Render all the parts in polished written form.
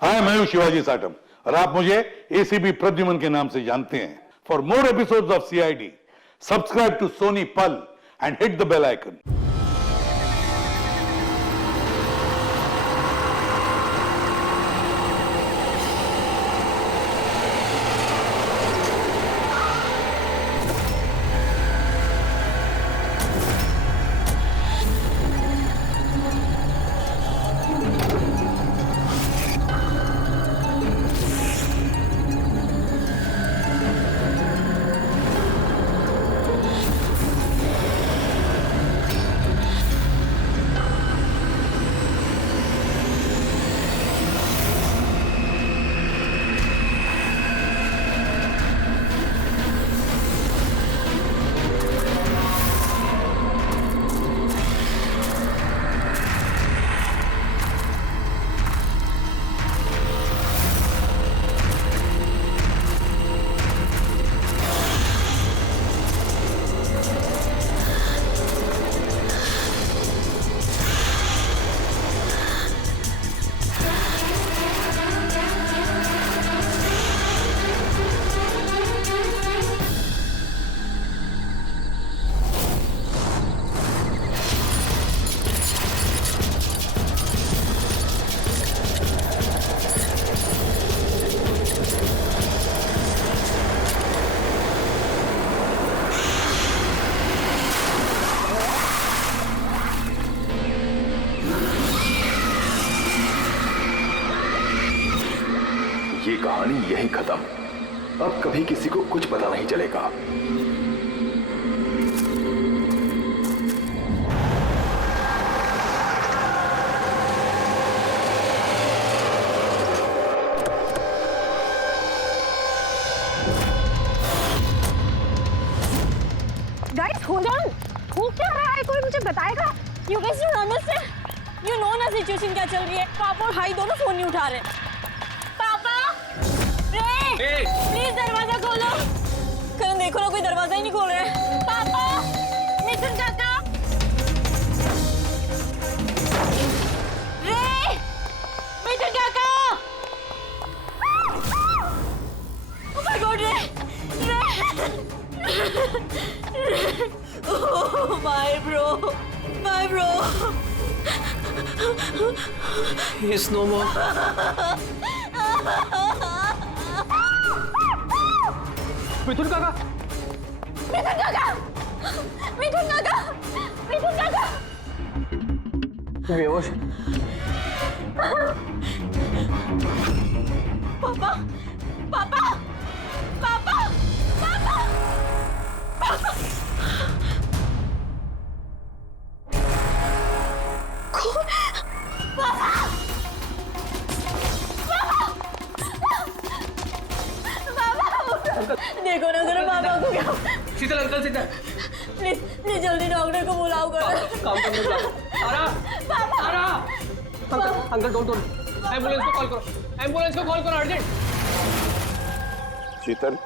हाय, मैं हूं शिवाजी साटम और आप मुझे एसीपी प्रद्युमन के नाम से जानते हैं। For more episodes of CID, subscribe to Sony Pal and hit the bell icon. ये कहानी यही खत्म। अब कभी किसी को कुछ पता नहीं चलेगा। गाइस होल्ड ऑन, हो क्या रहा है? कोई मुझे बताएगा? You guys don't understand. You know ना सिचुएशन क्या चल रही है। पापा और भाई दोनों फोन नहीं उठा रहे। पापा, रे, प्लीज दरवाजा खोलो। करण देखो ना, कोई दरवाजा ही नहीं खोल रहा है। पापा, मिथुन काका, रे, मिथुन काका। Oh my God, रे, oh my bro, my bro. He's no more. मिथुन काका, मिथुन काका, मिथुन काका, मिथुन काका। बेहोश। पापा, पापा, पापा, पापा, पापा। कौन? पापा, देखो ना जरा पापा को क्या। शीतल अंकल सीधा। प्लीज प्लीज जल्दी डॉक्टर को बुलाओ करो। काम करने का। आरा, पापा, आरा। अंकल डोंट एम्बुलेंस को कॉल करो। एम्बुलेंस को कॉल करो अर्जेंट। शीतल,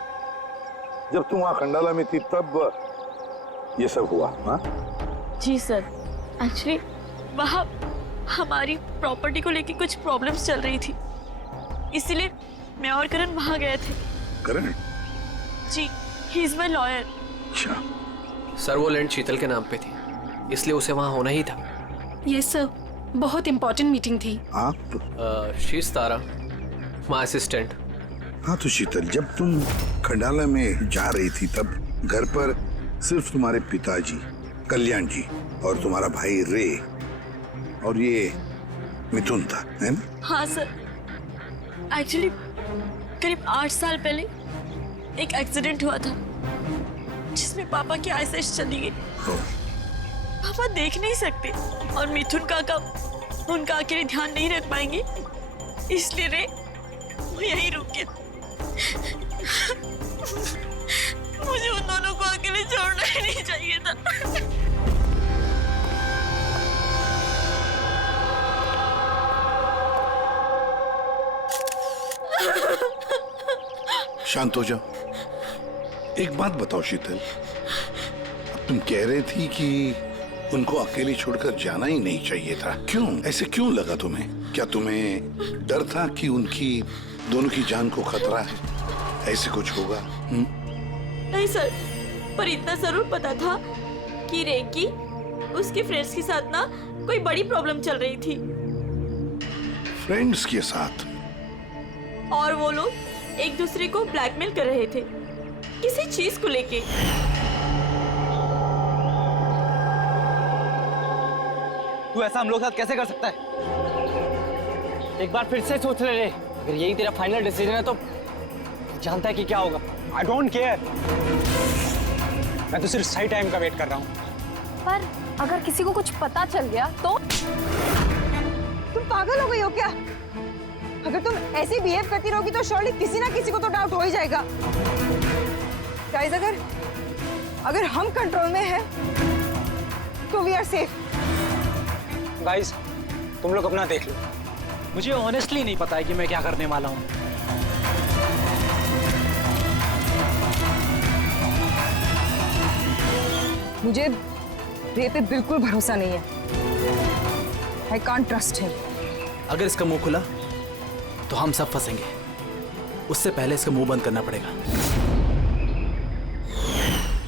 जब तुम वहां खंडाला में थी तब ये सब हुआ? हाँ जी सर, एक्चुअली वहाँ हमारी प्रॉपर्टी को लेके कुछ प्रॉब्लम्स चल रही थी, इसीलिए मैं और करण वहाँ गए थे। करण? जी, ही इज माय लॉयर। अच्छा। सर वो लैंड शीतल के नाम पे थी, इसलिए उसे वहाँ होना ही था। यस सर, बहुत इंपॉर्टेंट मीटिंग थी। आप? She is Tara, my assistant. हाँ तो शीतल, जब तुम खंडाला में जा रही थी तब घर पर सिर्फ तुम्हारे पिताजी कल्याण जी और तुम्हारा भाई रे और ये मिथुन था, है ना? हाँ सर, एक्चुअली करीब 8 साल पहले एक एक्सीडेंट हुआ था जिसमें पापा की आईसाइट चली गई। पापा देख नहीं सकते और मिथुन काका उनका अकेले ध्यान नहीं रख पाएंगे, इसलिए रे वो यहीं रुक गए। मुझे उन दोनों को अकेले छोड़ना ही नहीं चाहिए था। शांत हो जाओ। एक बात बताओ शीतल, अब तुम कह रही थी कि उनको अकेली छोड़कर जाना ही नहीं चाहिए था। क्यों? ऐसे क्यों लगा तुम्हें? क्या तुम्हें डर था कि उनकी दोनों की जान को खतरा है? ऐसे कुछ होगा? नहीं सर, पर इतना जरूर पता था कि रे की उसके फ्रेंड्स के साथ ना कोई बड़ी प्रॉब्लम चल रही थी फ्रेंड्स के साथ? और वो लोग एक दूसरे को ब्लैकमेल कर रहे थे किसी चीज को लेके। तू ऐसा हम लोग के साथ कैसे कर सकता है? एक बार फिर से सोच ले रे, अगर यही तेरा फाइनल डिसीजन है तो जानता है कि क्या होगा। आई डोंट केयर, मैं तो सिर्फ सही टाइम का वेट कर रहा हूँ। पर अगर किसी को कुछ पता चल गया तो? तुम पागल हो गई हो क्या? अगर तुम ऐसे बिहेव करती रहोगी तो श्योरली किसी ना किसी को तो डाउट हो ही जाएगा। गाइस, अगर हम कंट्रोल में हैं तो वी आर सेफ। गाइस, तुम लोग अपना देख लो, मुझे ऑनेस्टली नहीं पता है कि मैं क्या करने वाला हूँ। मुझे रे पे बिल्कुल भरोसा नहीं है। I can't trust him. अगर इसका मुंह खुला तो हम सब फंसेंगे। उससे पहले इसका मुंह बंद करना पड़ेगा।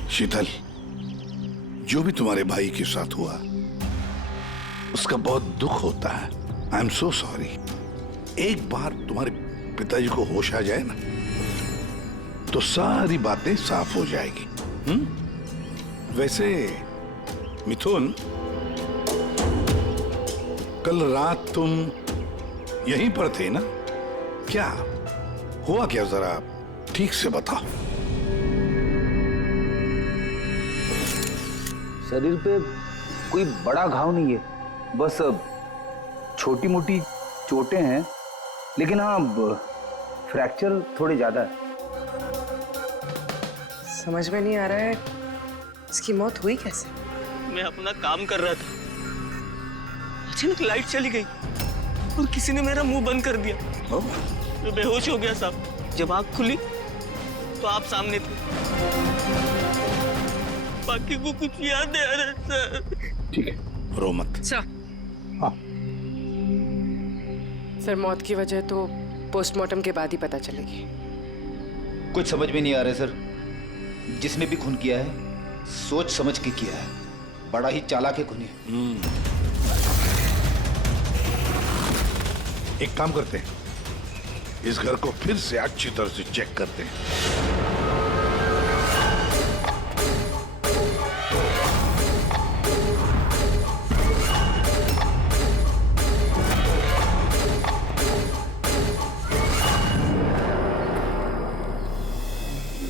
शीतल, जो भी तुम्हारे भाई के साथ हुआ उसका बहुत दुख होता है। I am so sorry. एक बार तुम्हारे पिताजी को होश आ जाए ना तो सारी बातें साफ हो जाएगी। वैसे मिथुन, कल रात तुम यहीं पर थे ना? क्या हुआ? क्या जरा ठीक से बताओ। शरीर पे कोई बड़ा घाव नहीं है, बस छोटी मोटी चोटें हैं, लेकिन हाँ फ्रैक्चर थोड़े ज्यादा है। समझ में नहीं आ रहा है इसकी मौत हुई कैसे? मैं अपना काम कर रहा था, अचानक लाइट चली गई और किसी ने मेरा मुंह बंद कर दिया। मैं बेहोश हो गया साहब। जब आँख खुली तो आप सामने थे। बाकी को कुछ याद नहीं आ रहा सर। ठीक है, रो मत। हाँ। सर, मौत की वजह तो पोस्टमार्टम के बाद ही पता चलेगी। कुछ समझ में नहीं आ रहा है सर। जिसने भी खून किया है सोच समझ के किया है। बड़ा ही चालाक है खूनी। एक काम करते हैं, इस घर को फिर से अच्छी तरह से चेक करते हैं।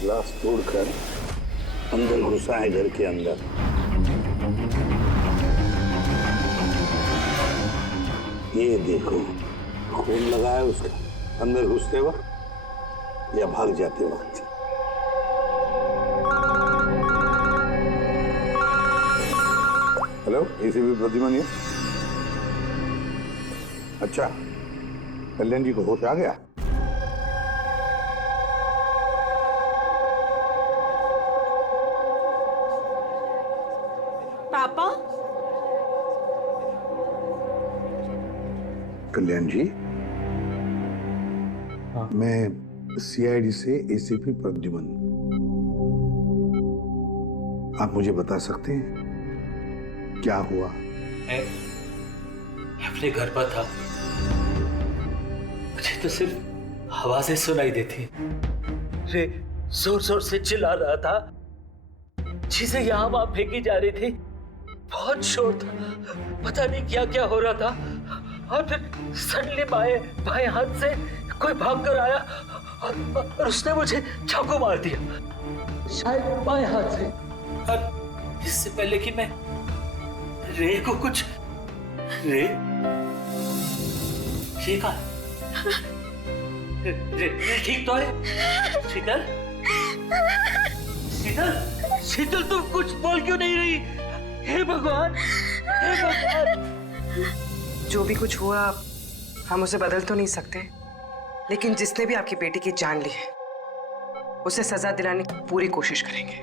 ग्लास तोड़कर अंदर घुसा है घर के अंदर। ये देखो, खून लगा है उसका अंदर घुसते वक्त या भाग जाते वक्त। हेलो, एसीपी प्रद्युमन है। अच्छा, कल्याण जी को होश आ गया? पापा, कल्याण जी, मैं सीआईडी से एसीपी प्रद्युमन। आप मुझे बता सकते हैं क्या हुआ? मैं अपने घर पर था, मुझे तो सिर्फ आवाजें सुनाई देती। रे जोर जोर से चिल्ला रहा था, चीजें यहाँ वहां फेंकी जा रही थी, बहुत शोर था, पता नहीं क्या क्या हो रहा था। और फिर सडनली बाएं हाथ से कोई भाग कर आया और उसने मुझे चाकू मार दिया, शायद बाएं हाथ से। और इससे पहले कि मैं रे को कुछ रे ठीक है? रे ठीक तो है? शीतल, शीतल, शीतल, तुम कुछ बोल क्यों नहीं रही? हे भगवान, हे भगवान। जो भी कुछ हुआ हम उसे बदल तो नहीं सकते, लेकिन जिसने भी आपकी बेटी की जान ली है उसे सजा दिलाने की पूरी कोशिश करेंगे।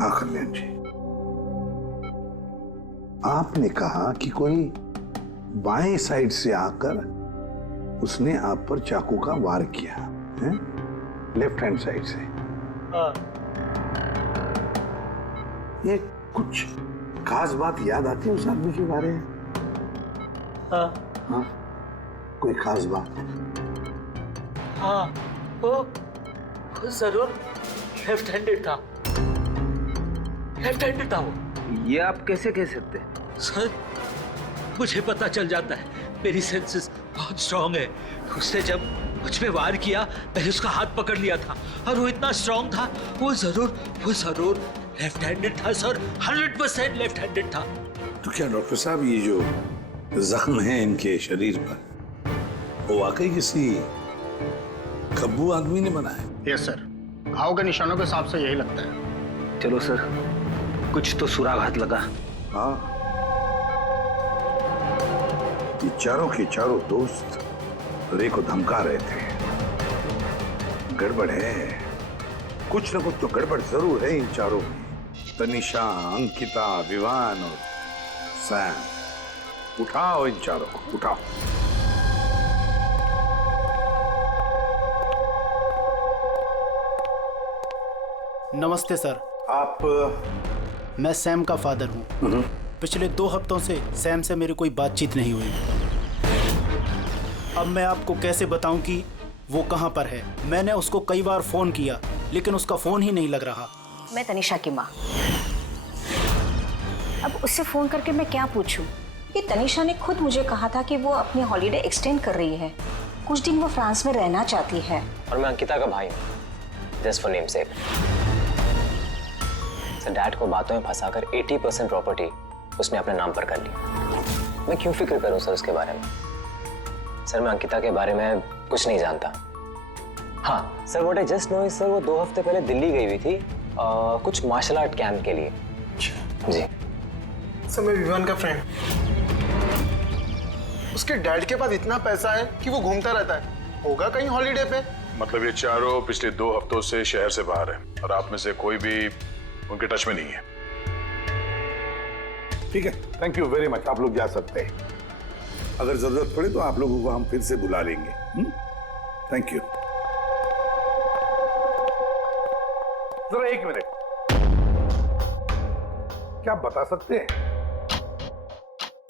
हाँ कल्याण जी, आपने कहा कि कोई बाएं साइड से आकर उसने आप पर चाकू का वार किया है, लेफ्ट हैंड साइड से। ये कुछ खास बात याद आती है उस आदमी के बारे में? हाँ, कोई खास बात? हाँ, वो जरूर लेफ्ट हैंडेड था। लेफ्ट हैंडेड था वो। ये आप कैसे कह सकते? सर, मुझे पता चल जाता है, मेरी सेंसेस बहुत स्ट्रांग है। उसने जब मुझ पे वार किया, मैंने उसका हाथ पकड़ लिया था और वो इतना स्ट्रांग था, वो जरूर लेफ्ट हैंडेड था सर, 100% लेफ्ट हैंडेड था। तो क्या डॉक्टर साहब, ये जो जख्म है इनके शरीर पर, वो वाकई किसी खब्बू आदमी ने बनाया? यस सर, घाव के निशानों के हिसाब से यही लगता है। चलो सर, कुछ तो सुराग लगा। हाँ, ये चारों के चारों दोस्त रे को धमका रहे थे। गड़बड़ है, कुछ न कुछ तो गड़बड़ जरूर है इन चारों में। तनिषा, अंकिता, विवान और सैम। उठाओ इन चारों को, उठाओ। नमस्ते सर। आप? मैं सैम का फादर हूँ। पिछले 2 हफ्तों से सैम से मेरी कोई बातचीत नहीं हुई। अब मैं आपको कैसे बताऊं कि वो कहाँ पर है। मैंने उसको कई बार फ़ोन किया, लेकिन उसका फ़ोन ही नहीं लग रहा। मैं तनिषा की माँ। अब उससे फ़ोन करके मैं क्या पूछूं? ये तनिषा ने खुद मुझे कहा था कि वो अपनी हॉलीडे एक्सटेंड कर रही है, कुछ दिन वो फ्रांस में रहना चाहती है। और मैं अंकिता का भाई हूँ, just for name sec. Sir, dad को बातों में फंसाकर 80% प्रॉपर्टी उसने अपने नाम पर कर ली। मैं क्यों फिक्र करूं सर उसके बारे में? सर, मैं अंकिता के बारे में कुछ नहीं जानता। हाँ sir, what I just know is sir, वो 2 हफ्ते पहले दिल्ली गई हुई थी कुछ मार्शल आर्ट कैंप के लिए। जी सर, मैं विवान का फ्रेंड। उसके डैड के पास इतना पैसा है कि वो घूमता रहता है। होगा कहीं हॉलीडे पे। मतलब ये चारों पिछले 2 हफ्तों से शहर से बाहर है और आप में से कोई भी उनके टच में नहीं है। ठीक है, थैंक यू वेरी मच। आप लोग जा सकते हैं। अगर जरूरत पड़े तो आप लोगों को हम फिर से बुला लेंगे। Thank you. जरा 1 मिनट, क्या आप बता सकते हैं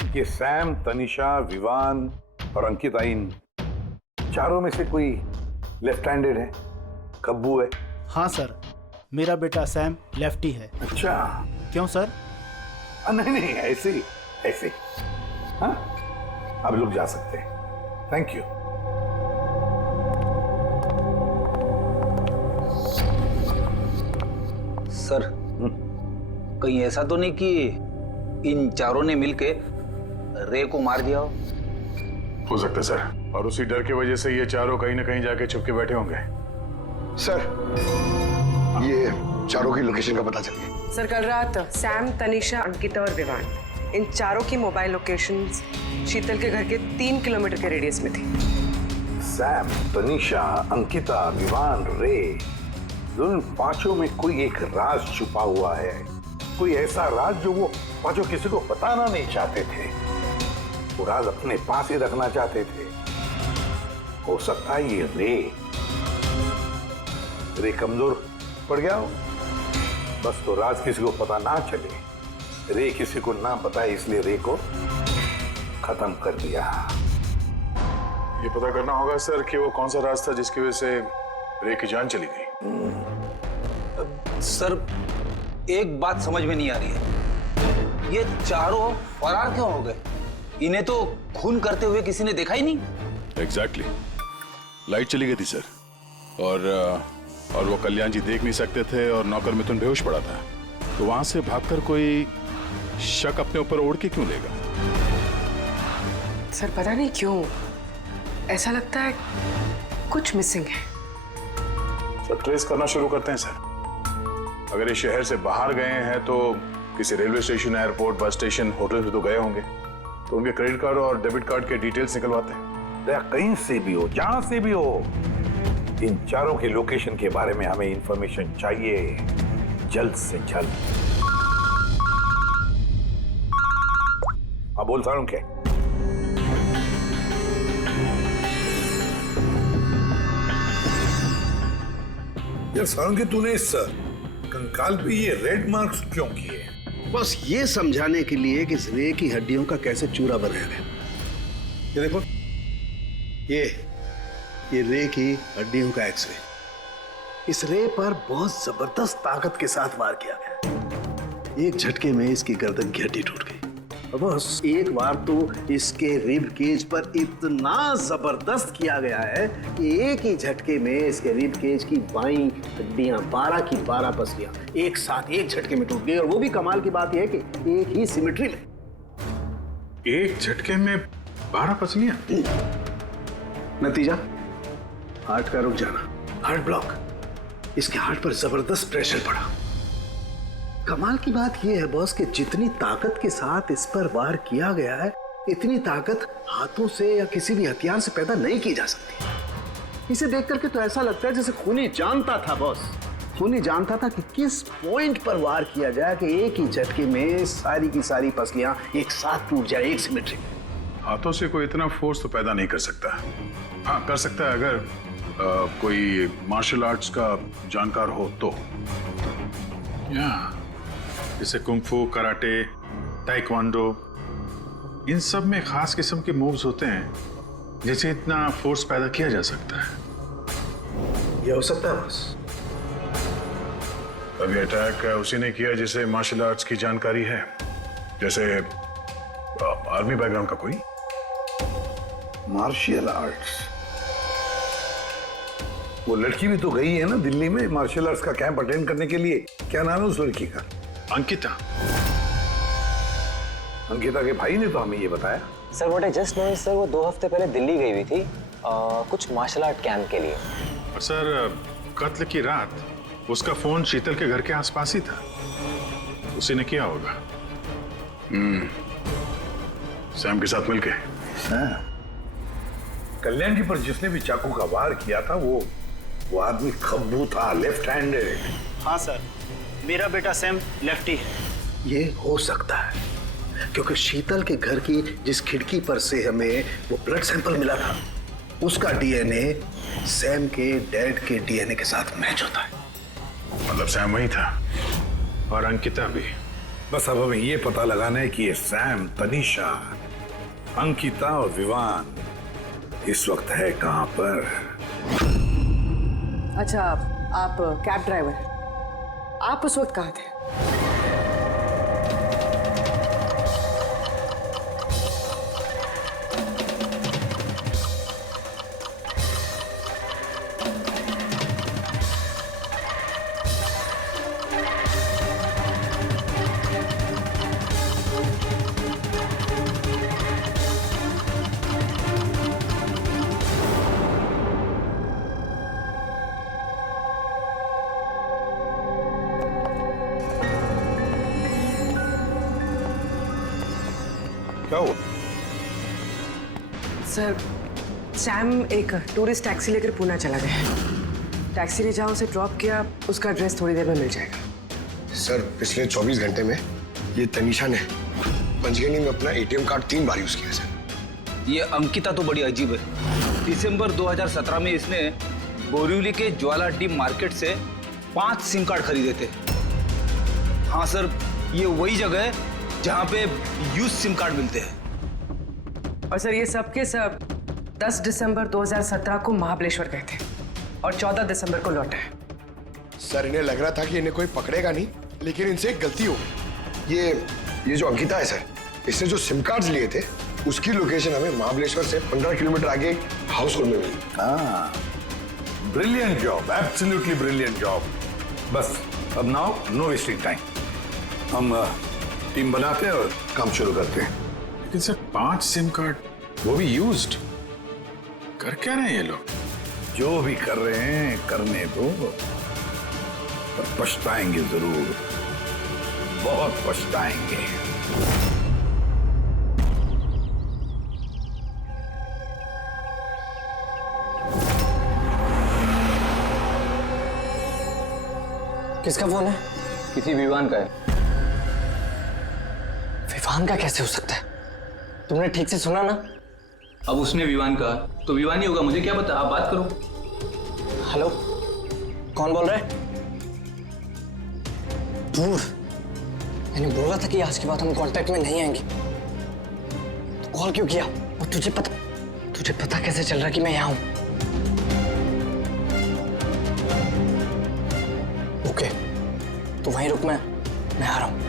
कि सैम, तनिषा, विवान और अंकिता, इन चारों में से कोई लेफ्ट हैंडेड है, कब्बू है? हाँ सर, मेरा बेटा सैम लेफ्टी है। अच्छा। क्यों सर? नहीं, ऐसे ही, ऐसे ही। हाँ, आप लोग जा सकते हैं। Thank you. सर, कहीं ऐसा तो नहीं कि इन चारों ने मिलके रे को मार दिया हो सकता है सर, और उसी डर की वजह से ये चारों कहीं ना कहीं जाके छुप के बैठे होंगे। सर, ये चारों की लोकेशन का पता चल गया। सर, कल रात सैम, तनिषा, अंकिता और विवान, इन चारों की मोबाइल लोकेशंस शीतल के घर के 3 किलोमीटर के रेडियस में थी। सैम, तनिषा, अंकिता, विवान, रे, उन पांचों में कोई एक राज छुपा हुआ है। कोई ऐसा राज जो वो पांचों किसी को बताना नहीं चाहते थे। वो राज अपने पास ही रखना चाहते थे। हो सकता है ये रे कमजोर पड़ गया हो, बस तो राज किसी को पता ना चले। रे किसी को ना बताए, इसलिए रे को खत्म कर दिया। ये पता करना होगा सर कि वो कौन सा राज था जिसकी वजह से रे की जान चली गई। सर, एक बात समझ में नहीं आ रही है, ये चारों फरार क्यों हो गए? इन्हें तो खून करते हुए किसी ने देखा ही नहीं। एग्जैक्टली, लाइट चली गई थी सर, और वो कल्याण जी देख नहीं सकते थे और नौकर मिथुन बेहोश पड़ा था, तो वहां से भागकर कोई शक अपने ऊपर ओढ़ के क्यों लेगा? सर, पता नहीं क्यों ऐसा लगता है कुछ मिसिंग है। सर, ट्रेस करना शुरू करते हैं सर। अगर ये शहर से बाहर गए हैं तो किसी railway station, airport, bus station, hotel पे तो गए होंगे, तो उनके क्रेडिट कार्ड और डेबिट कार्ड के डिटेल्स निकलवाते हैं। कहीं से भी हो, जहां से भी हो, इन चारों के लोकेशन के बारे में हमें इंफॉर्मेशन चाहिए, जल्द से जल्द। अब बोल सारुण के। यार सारुण के तूने इस कंकाल पे ये रेड मार्क्स क्यों किए? बस ये समझाने के लिए कि इस रे की हड्डियों का कैसे चूरा बनाया गया। ये देखो, ये रे की हड्डियों का एक्सरे। इस रे पर बहुत जबरदस्त ताकत के साथ वार किया गया। एक झटके में इसकी गर्दन की हड्डी टूट गई। बस एक बार तो इसके रिब केज पर इतना जबरदस्त किया गया है कि एक ही झटके में इसके रिब केज की बाईं हड्डियां 12 की 12 पसलियां एक साथ एक झटके में टूट गई। और वो भी कमाल की बात यह है कि एक ही सिमेट्री में। एक झटके में 12 पसलियां? नतीजा हार्ट का रुक जाना, हार्ट ब्लॉक। इसके हार्ट पर जबरदस्त प्रेशर पड़ा। कमाल की बात यह है बॉस कि जितनी ताकत के साथ इस पर वार किया गया है, इतनी ताकत हाथों से या किसी भी हथियार से पैदा नहीं की जा सकती। इसे देख करके तो ऐसा लगता है जैसे खूनी जानता था बॉस, खूनी जानता था कि किस पॉइंट पर वार किया जाए कि एक ही झटके में सारी की सारी पसलियां एक साथ टूट जाए, एक सिमेट्री में। हाथों से कोई इतना फोर्स तो पैदा नहीं कर सकता। हाँ, कर सकता है अगर कोई मार्शल आर्ट्स का जानकार हो तो। जैसे कुंग-फू, कराटे, ताइक्वांडो, इन सब में खास किस्म के मूव्स होते हैं जिससे इतना फोर्स पैदा किया जा सकता है। ये हो सकता है बॉस। अभी अटैक उसी ने किया जिसे मार्शल आर्ट्स की जानकारी है, जैसे आर्मी बैकग्राउंड का कोई। Martial arts? वो लड़की भी तो गई है ना दिल्ली में मार्शल आर्ट्स का कैंप अटेंड करने के लिए। क्या नाम है उस लड़की का? अंकिता। अंकिता के भाई ने तो हमें ये बताया। Sir what I just know sir, वो 2 हफ्ते पहले दिल्ली गई हुई थी कुछ मार्शल आर्ट कैंप के लिए। और सर कत्ल की रात उसका फोन शीतल के घर के आसपास ही था। उसी ने किया होगा। सैम के साथ मिलके। कल्याण जी पर जिसने भी चाकू का वार किया था वो आदमी खब्बू था, लेफ्ट हैंडेड। हाँ सर, मेरा बेटा सैम लेफ्टी है। ये हो सकता है क्योंकि शीतल के घर की जिस खिड़की पर से हमें वो ब्लड सैंपल मिला था, उसका डीएनए सैम के डैड के डीएनए के साथ मैच होता है। मतलब सैम वही था और अंकिता भी। बस अब हमें ये पता लगाना है कि ये सैम, तनीषा, अंकिता और विवान इस वक्त है कहां पर। अच्छा, आप कैब ड्राइवर हैं। आप उस वक्त कहाँ थे? क्या हुआ? सर, सैम एक टूरिस्ट टैक्सी लेकर पूना चला गया। टैक्सी ने जहाँ उसे ड्रॉप किया उसका एड्रेस थोड़ी देर में मिल जाएगा। सर, पिछले 24 घंटे में ये तनीषा ने पंचगनी में अपना एटीएम कार्ड 3 बार यूज किया सर। ये अंकिता तो बड़ी अजीब है। दिसंबर 2017 में इसने बोरिवली के ज्वाला डी मार्केट से 5 सिम कार्ड खरीदे थे। हाँ सर, ये वही जगह है जहाँ पे यूज सिम कार्ड मिलते हैं। और सर, ये सब के सब 10 दिसंबर 2017 को महाबलेश्वर गए थे और 14 दिसंबर को लौटे। सर, इन्हें लग रहा था कि इन्हें कोई पकड़ेगा नहीं, लेकिन इनसे एक गलती हो गई। ये जो अंकिता है सर, इसने जो सिम कार्ड्स लिए थे उसकी लोकेशन हमें महाबलेश्वर से 15 किलोमीटर आगे हाउस होल्ड में मिली। हाँ, brilliant job, absolutely brilliant job. बस अब नाउ नो वेस्टिंग टाइम, हम टीम बनाते हैं और काम शुरू करते हैं। लेकिन सर 5 सिम कार्ड, वो भी यूज्ड, कर क्या रहे हैं ये लोग? जो भी कर रहे हैं करने दो, पर पछताएंगे जरूर, बहुत पछताएंगे। किसका फोन है? किसी विवान का है। विवान का कैसे हो सकता है? तुमने ठीक से सुना ना? अब उसने विवान कहा तो विवान ही होगा, मुझे क्या पता, आप बात करो। हेलो, कौन बोल रहा है? दूर। मैंने बोला था कि आज के बाद हम कांटेक्ट में नहीं आएंगे। तो कॉल क्यों किया? और तुझे पता कैसे चल रहा है कि मैं यहाँ हूँ? ओके, तो वहीं रुक, मैं आ रहा हूँ।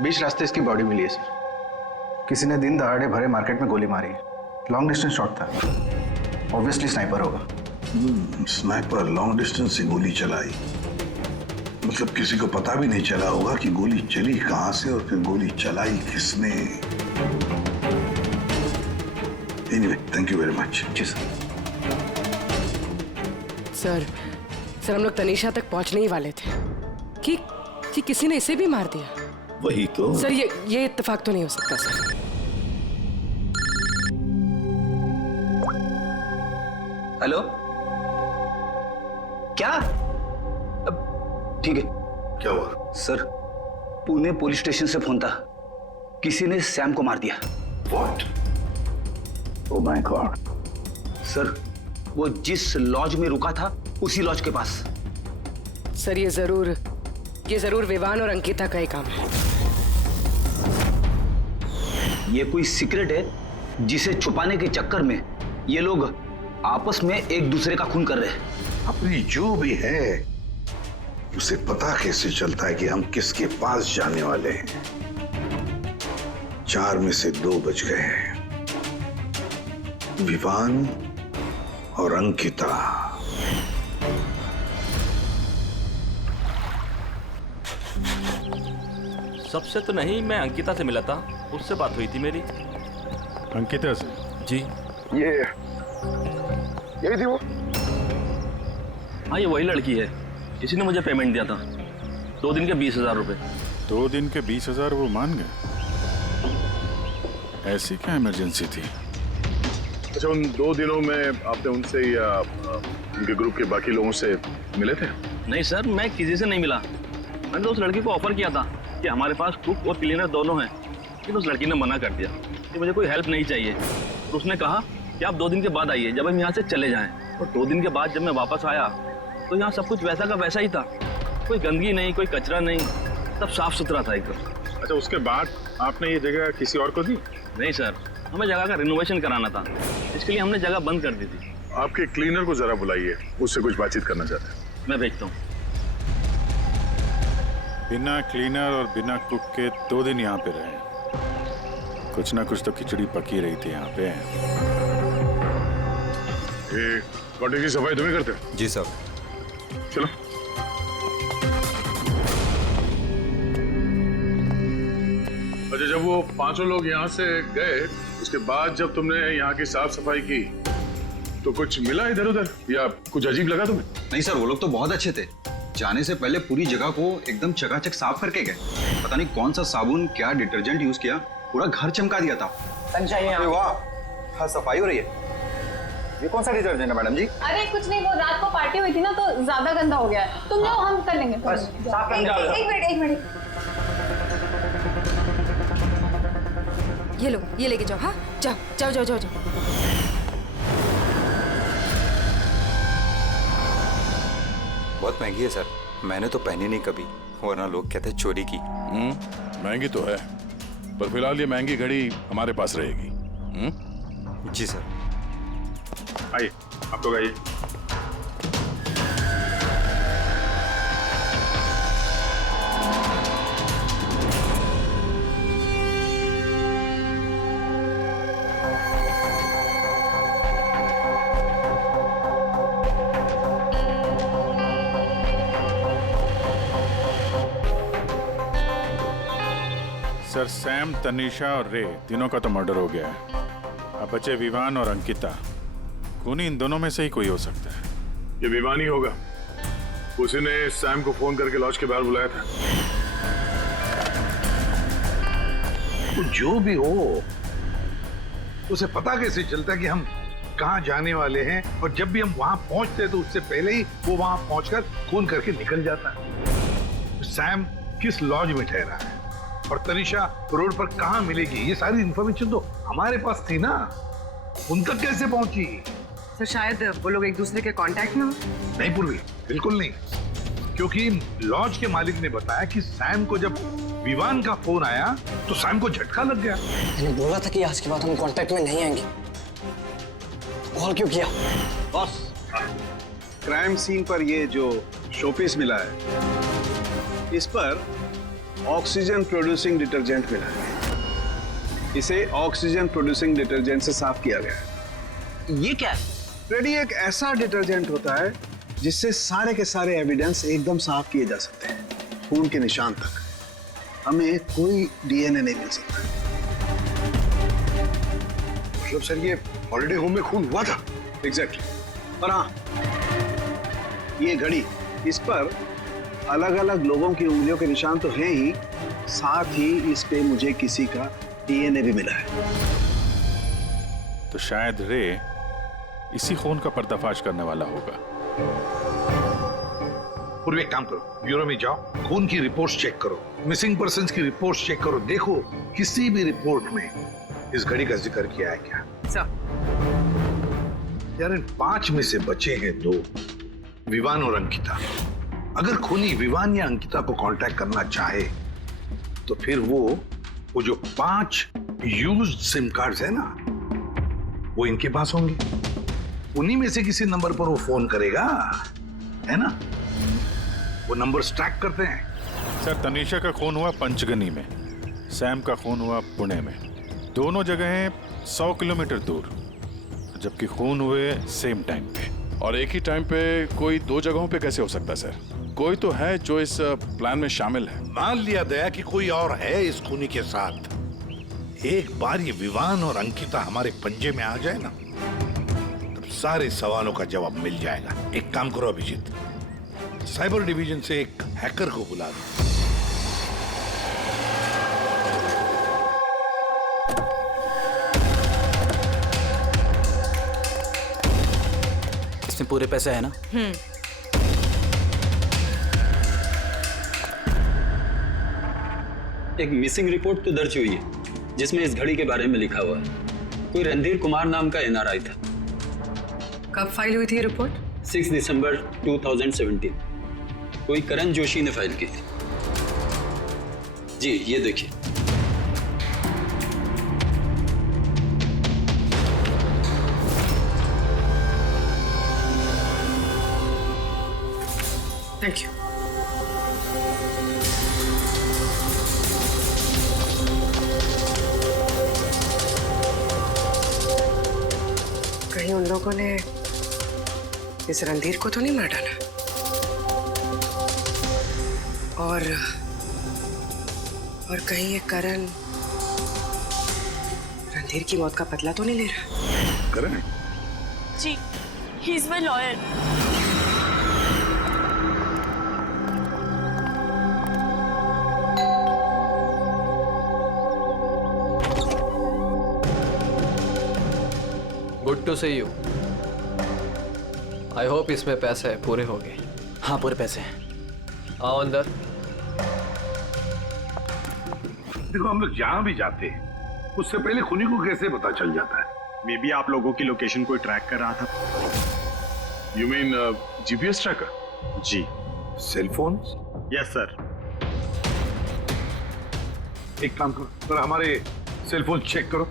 बीच रास्ते इसकी बॉडी मिली है सर। किसी ने दिन दहाड़े भरे मार्केट में गोली मारी है। लॉन्ग डिस्टेंस शॉट था, ऑब्वियसली स्नाइपर होगा। स्नाइपर लॉन्ग डिस्टेंस से गोली चलाई, मतलब किसी को पता भी नहीं चला होगा कि गोली चली कहां से और फिर गोली चलाई किसने। Anyway, thank you very much. जी सर। सर हम लोग तनीषा तक पहुंचने ही वाले थे कि किसी ने इसे भी मार दिया। वही तो सर, ये इत्तेफाक तो नहीं हो सकता सर। हेलो, क्या? ठीक है। क्या हुआ सर? पुणे पुलिस स्टेशन से फोन था, किसी ने सैम को मार दिया। What? Oh my God. Sir, वो जिस लॉज में रुका था उसी लॉज के पास। सर, ये जरूर विवान और अंकिता का ही काम है। ये कोई सीक्रेट है जिसे छुपाने के चक्कर में ये लोग आपस में एक दूसरे का खून कर रहे हैं। अपनी जो भी है उसे पता कैसे चलता है कि हम किसके पास जाने वाले हैं? 4 में से 2 बच गए हैं, विवान और अंकिता। सबसे तो नहीं, मैं अंकिता से मिला था, उससे बात हुई थी मेरी। अंकिता से? जी। यही थी वो? हाँ, ये वही लड़की है, इसी ने मुझे पेमेंट दिया था, 2 दिन के 20,000 रुपए। 2 दिन के 20,000 वो मान गए? ऐसी क्या इमरजेंसी थी? अच्छा, उन 2 दिनों में आपने उनसे या उनके ग्रुप के बाकी लोगों से मिले थे? नहीं सर, मैं किसी से नहीं मिला। मैंने तो उस लड़की को ऑफर किया था कि हमारे पास कुक और क्लीनर दोनों हैं, लेकिन उस लड़की ने मना कर दिया कि मुझे कोई हेल्प नहीं चाहिए। तो उसने कहा कि आप 2 दिन के बाद आइए, जब हम यहाँ से चले जाएं। और 2 दिन के बाद जब मैं वापस आया तो यहाँ सब कुछ वैसा का वैसा ही था, कोई गंदगी नहीं, कोई कचरा नहीं, सब साफ सुथरा था एकदम। अच्छा, उसके बाद आपने ये जगह किसी और को दी? नहीं सर, हमें जगह का रिनोवेशन कराना था, इसके लिए हमने जगह बंद कर दी थी। आपके क्लीनर को जरा बुलाइए, उससे कुछ बातचीत करना चाहते हैं। मैं भेजता हूँ। बिना क्लीनर और बिना कुक के 2 दिन यहाँ पे रहे, कुछ ना कुछ तो खिचड़ी पकी रही थी यहाँ पे। कॉटेज की सफाई तुम्हें करते हो? जी सर। चलो। अच्छा, जब वो 5 लोग यहाँ से गए, उसके बाद जब तुमने यहाँ की साफ सफाई की तो कुछ मिला इधर उधर या कुछ अजीब लगा तुम्हें? नहीं सर, वो लोग तो बहुत अच्छे थे। जाने से पहले पूरी जगह को एकदम चकाचक साफ करके गए। पता नहीं कौन सा साबुन, क्या डिटर्जेंट यूज किया, पूरा घर चमका दिया था। संजय, वाह, हाँ, सफाई हो रही है। ये कौन सा डिटर्जेंट है मैडम जी? अरे कुछ नहीं, वो रात को पार्टी हुई थी ना तो ज्यादा गंदा हो गया है। तुम जाओ, हम कर लेंगे। एक मिनट। ये लो, ये लेके जाओ। हाँ जाओ। बहुत महंगी है सर, मैंने तो पहनी नहीं कभी, वरना लोग कहते चोरी की। महंगी तो है, पर फिलहाल ये महंगी घड़ी हमारे पास रहेगी। जी सर। आइए, आप लोग आइए। सर, सैम, तनीषा और रे तीनों का तो मर्डर हो गया है। अब बचे विवान और अंकिता। खूनी इन दोनों में से ही कोई हो सकता है। ये विवान ही होगा, उसी ने सैम को फोन करके लॉज के बाहर बुलाया था। तो जो भी हो, उसे पता कैसे चलता कि हम कहाँ जाने वाले हैं, और जब भी हम वहां पहुंचते हैं तो उससे पहले ही वो वहां पहुंचकर फोन करके निकल जाता है। सैम किस लॉज में ठहरा है और तनीषा रोड पर कहाँ मिलेगी, ये सारी इंफॉर्मेशन तो हमारे पास थी ना, उन तक कैसे पहुंची? सर शायद वो लोग एक दूसरे के कांटेक्ट में हो। नहीं पूर्वी, बिल्कुल नहीं, क्योंकि लॉज के मालिक ने बताया कि सैम को जब विवान का फोन आया तो सैम को झटका लग गया। मैंने बोला था कि आज के बाद हम कांटेक्ट में नहीं आएंगे। कॉल क्यों किया? बॉस, क्राइम सीन पर ये जो शोपीस मिला है, इस पर ऑक्सीजन प्रोड्यूसिंग डिटर्जेंट मिला है। इसे ऑक्सीजन प्रोड्यूसिंग डिटर्जेंट से साफ किया गया है। ये क्या है? रेडी एक ऐसा डिटर्जेंट होता है जिससे सारे के सारे एविडेंस एकदम साफ किए जा सकते हैं, खून के निशान तक। हमें कोई डीएनए नहीं मिल सकता। मतलब सर ये हॉलिडे होम में खून हुआ था? एग्जैक्टली। पर हाँ, ये घड़ी, इस पर अलग अलग लोगों की उंगलियों के निशान तो हैं ही, साथ ही इस पे मुझे किसी का डीएनए भी मिला है। तो शायद रे इसी खून का पर्दाफाश करने वाला होगा। पूर्व एक काम करो, ब्यूरो में जाओ, खून की रिपोर्ट्स चेक करो, मिसिंग पर्संस की रिपोर्ट्स चेक करो, देखो किसी भी रिपोर्ट में इस घड़ी का जिक्र किया है क्या। यार इन 5 में से बचे हैं 2, विवान और अंकिता। अगर खूनी विवान या अंकिता को कांटेक्ट करना चाहे तो फिर वो जो 5 यूज्ड सिम कार्ड्स है ना, वो इनके पास होंगे। उन्हीं में से किसी नंबर पर वो फोन करेगा, है ना? वो नंबर ट्रैक करते हैं। सर, तनीषा का खून हुआ पंचगनी में, सैम का खून हुआ पुणे में। दोनों जगहें 100 किलोमीटर दूर, जबकि खून हुए सेम टाइम पे। और एक ही टाइम पे कोई 2 जगहों पे कैसे हो सकता है सर? कोई तो है जो इस प्लान में शामिल है। मान लिया गया कि कोई और है इस खूनी के साथ। एक बार ये विवान और अंकिता हमारे पंजे में आ जाए ना, तब सारे सवालों का जवाब मिल जाएगा। एक काम करो अभिजीत, साइबर डिवीजन से एक हैकर को बुला दो। इसमें पूरे पैसे है ना? एक मिसिंग रिपोर्ट तो दर्ज हुई है जिसमें इस घड़ी के बारे में लिखा हुआ है। कोई रणधीर कुमार नाम का एनआरआई था। कब फाइल हुई थी रिपोर्ट? 6 दिसंबर 2017। कोई करण जोशी ने फाइल की थी। जी ये देखिए। Thank you. कहीं उन लोगों ने इस रणधीर को तो नहीं मार डाला? और कहीं ये करण रणधीर की मौत का बदला तो नहीं ले रहा? करण? जी, he is my lawyer. Good to see you. I hope इसमें पैसे पूरे हो गए। हाँ पूरे पैसे हैं। आओ अंदर। देखो हम लोग जहाँ भी जाते हैं उससे पहले खुनी को कैसे पता चल जाता है? मे बी आप लोगों की लोकेशन कोई ट्रैक कर रहा था। You mean GPS tracker? जी। Cell phone? Yes sir. एक काम करो, जरा हमारे सेल फोन चेक करो।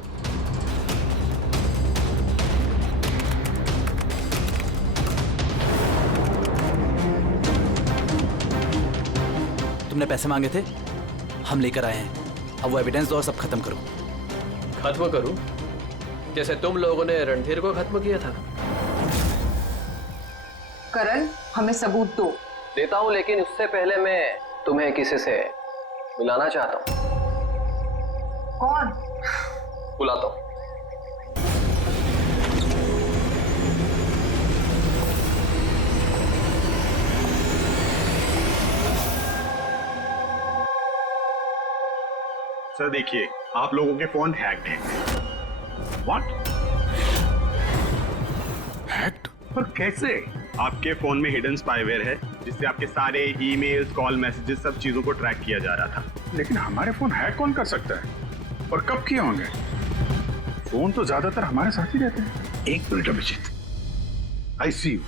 तुमने पैसे मांगे थे, हम लेकर आए हैं। अब वो एविडेंस दो और सब खत्म करो। खत्म करूं? जैसे तुम लोगों ने रणधीर को खत्म किया था। करण, हमें सबूत दो। देता हूं, लेकिन उससे पहले मैं तुम्हें किसी से मिलाना चाहता हूं। कौन? बुलाता हूं। सर देखिए, आप लोगों के फोन हैक्ड हैं। व्हाट? हैक्ड? पर कैसे? आपके फोन में हिडन स्पाईवेयर है जिससे आपके सारे ईमेल्स, कॉल, मैसेजेस, सब चीजों को ट्रैक किया जा रहा था। लेकिन हमारे फोन हैक कौन कर सकता है और कब किए होंगे? फोन तो ज्यादातर हमारे साथ ही रहते हैं। एक minute Abhijit, I see you.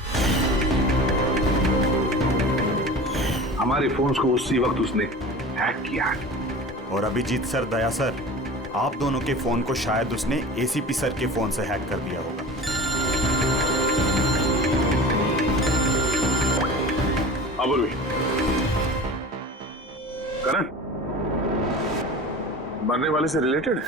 हमारे फोन्स को उसी वक्त उसने हैक किया है। और अभिजीत सर, दया सर, आप दोनों के फोन को शायद उसने एसीपी सर के फोन से हैक कर दिया होगा। अबुर्वी, करण मरने वाले से रिलेटेड है?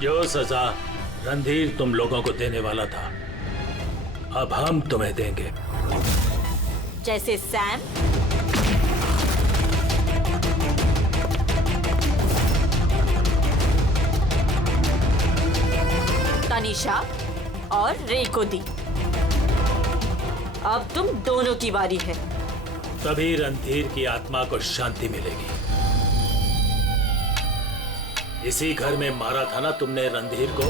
जो सजा रणधीर तुम लोगों को देने वाला था, अब हम तुम्हें देंगे। जैसे सैम, तनीषा और रे को दी। अब तुम दोनों की बारी है। तभी रणधीर की आत्मा को शांति मिलेगी। इसी घर में मारा था ना तुमने रणधीर को?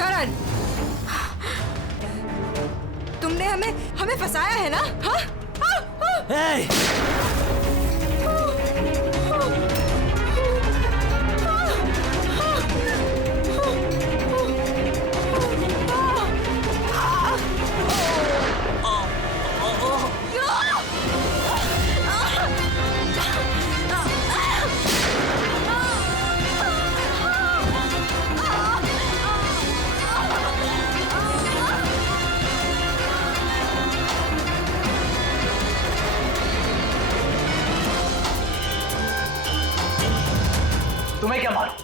करण, तुमने हमें फंसाया है ना? हाँ? तुम्हें क्या मालूम?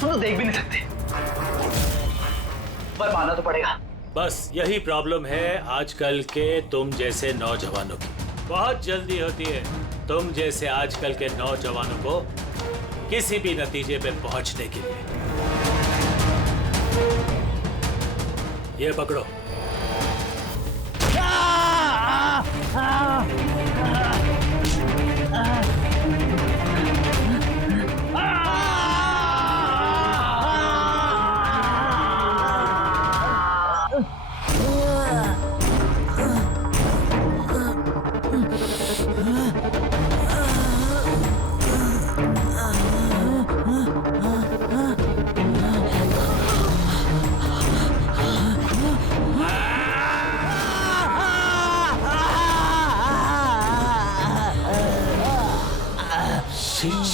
तुम तो देख भी नहीं सकते, पर मानना तो पड़ेगा। बस यही प्रॉब्लम है आजकल के तुम जैसे नौजवानों की। बहुत जल्दी होती है तुम जैसे आजकल के नौजवानों को किसी भी नतीजे पे पहुंचने के लिए। ये पकड़ो।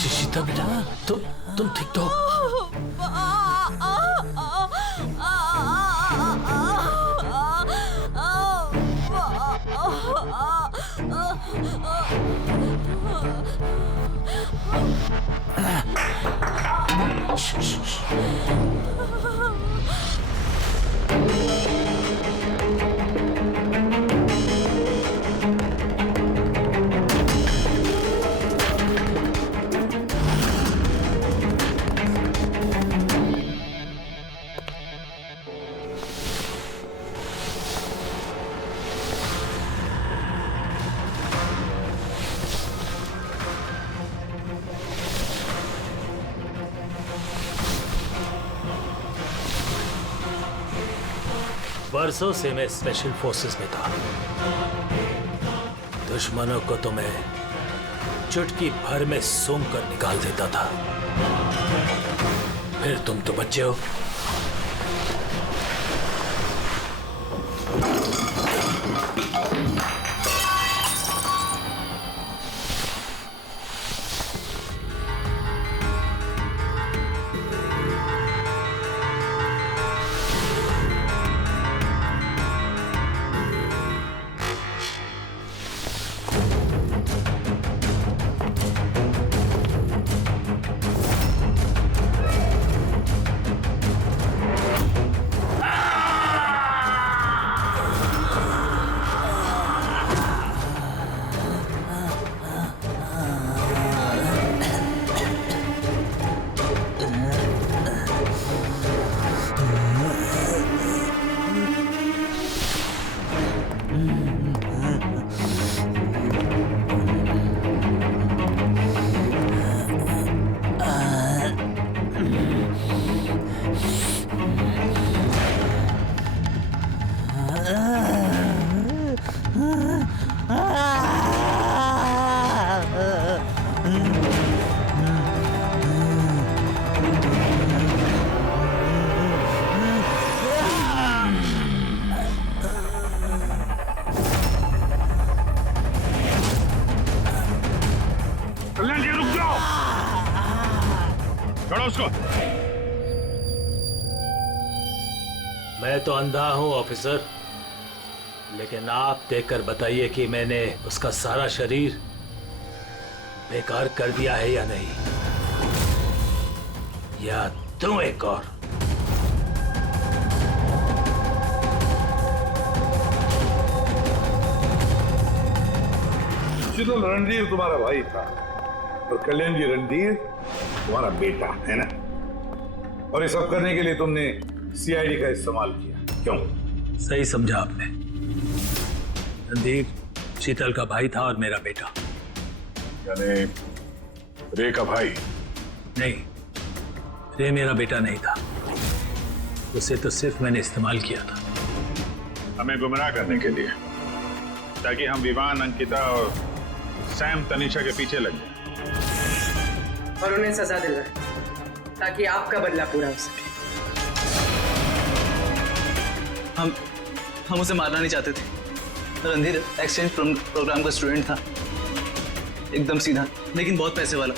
शीता बेटा, तुम ठीक तो? वर्षों से मैं स्पेशल फोर्सेस में था। दुश्मनों को तो मैं चुटकी भर में सूंघ कर निकाल देता था। फिर तुम तो बच्चे हो। कल्याण जी रुक जाओ, छोड़ो उसको। मैं तो अंधा हूं ऑफिसर, लेकिन आप देखकर बताइए कि मैंने उसका सारा शरीर बेकार कर दिया है या नहीं, या तुम एक और। शीतल, रणधीर तुम्हारा भाई था और कल्याण जी रणधीर तुम्हारा बेटा है ना। और ये सब करने के लिए तुमने सीआईडी का इस्तेमाल किया, क्यों? सही समझा आपने। रणधीर शीतल का भाई था और मेरा बेटा। यानी रे का भाई? नहीं, रे मेरा बेटा नहीं था। उसे तो सिर्फ मैंने इस्तेमाल किया था। हमें गुमराह करने के लिए, ताकि हम विवान, अंकिता और सैम तनीषा के पीछे लग जाए और उन्हें सजा दिलवाए, ताकि आपका बदला पूरा हो सके। हम उसे मारना नहीं चाहते थे। रणधीर एक्सचेंज प्रोग्राम का स्टूडेंट था, एकदम सीधा लेकिन बहुत पैसे वाला।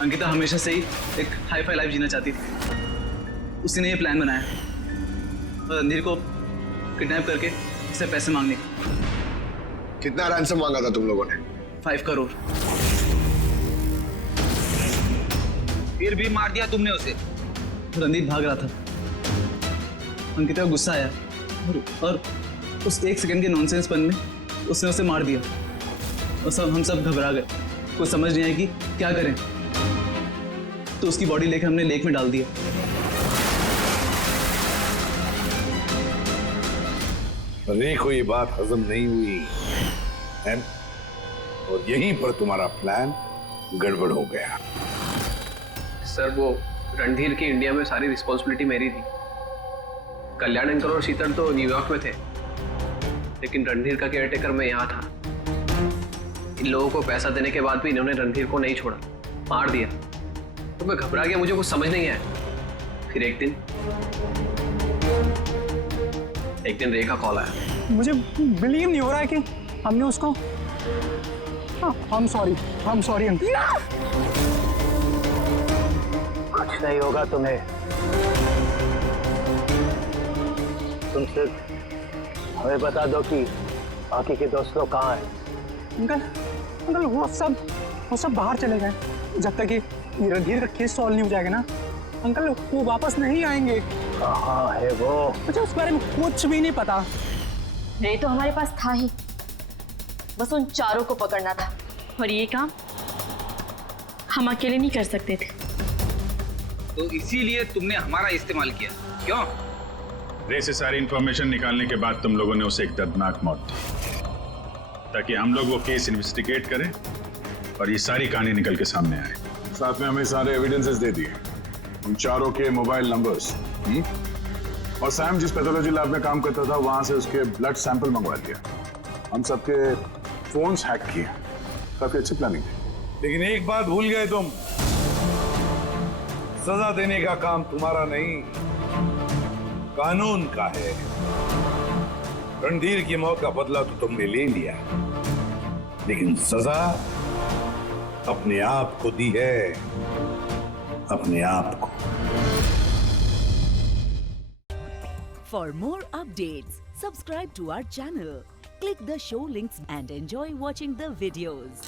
अंकिता हमेशा से ही एक हाई फाई लाइफ जीना चाहती थी। उसने ये प्लान बनाया और रणधीर को किडनैप करके उससे पैसे मांगने का। कितना रैंसम मांगा था तुम लोगों ने? 5 करोड़। फिर भी मार दिया तुमने उसे। रणधीर भाग रहा था, अंकिता को गुस्सा आया और उस 1 सेकंड के नॉनसेंसपन में उसने उसे मार दिया। और हम सब घबरा गए, कुछ समझ नहीं आया कि क्या करें। तो उसकी बॉडी लेकर हमने लेक में डाल दिया। रे को ये बात हजम नहीं हुई है और यहीं पर तुम्हारा प्लान गड़बड़ हो गया। सर, वो रणधीर की इंडिया में सारी रिस्पॉन्सिबिलिटी मेरी थी। कल्याण अंकल और शीतल तो न्यूयॉर्क में थे, लेकिन रणधीर का केयरटेकर मैं यहाँ था। इन लोगों को पैसा देने के बाद भी इन्होंने रणधीर को नहीं छोड़ा, मार दिया। तो मैं घबरा गया, मुझे कुछ समझ नहीं आया। फिर एक दिन रे का कॉल आया। मुझे बिलीव नहीं हो रहा है कि हमने उसको। हम सॉरी अंकल। कुछ नहीं होगा तुम्हें। तुम सिर्फ हमें बता दो कि बाकी के दोस्त लोग कहाँ हैं। अंकल वो सब बाहर चले गए। जब तक ये रणधीर का केस सॉल्व नहीं हो जाएगा ना अंकल, वो वापस नहीं आएंगे। कहाँ है वो? मुझे उस बारे में कुछ भी नहीं पता। रे तो हमारे पास था ही, बस उन चारों को पकड़ना था। और ये काम हम अकेले नहीं कर सकते थे। तो इसीलिए तुमने हमारा इस्तेमाल किया, क्यों? रे से सारी इंफॉर्मेशन निकालने के बाद तुम लोगों ने उसे एक दर्दनाक मौत दी, ताकि हम लोग वो केस इन्वेस्टिगेट करें और ये सारी कहानी निकल के सामने आए। साथ में हमें सारे एविडेंसेस दे दिए, उन चारों के मोबाइल नंबर्स। और सैम जिस पैथोलॉजी लैब में काम करता था वहां से उसके ब्लड सैंपल मंगवा लिया। हम सबके फोन्स हैक किए। काफी अच्छी प्लानिंग थी। लेकिन एक बात भूल गए तुम, सजा देने का काम तुम्हारा नहीं, कानून का है। रणधीर की मौत का बदला तो तुमने ले लिया, लेकिन सजा अपने आप को दी है, अपने आप को। For more updates, subscribe to our channel, click the show links and enjoy watching the videos.